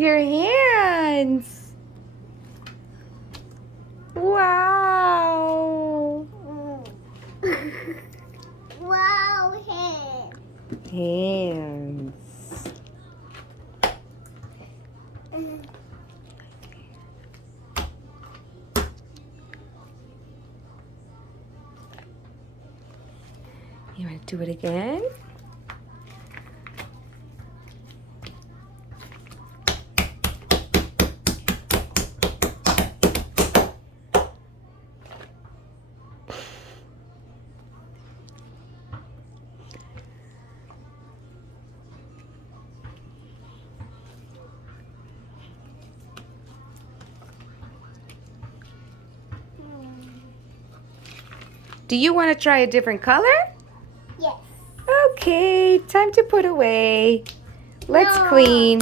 Your hands. Wow. Wow, hand. Hands. You want to do it again? Do you want to try a different color? Yes. Okay, time to put away. Let's No. clean.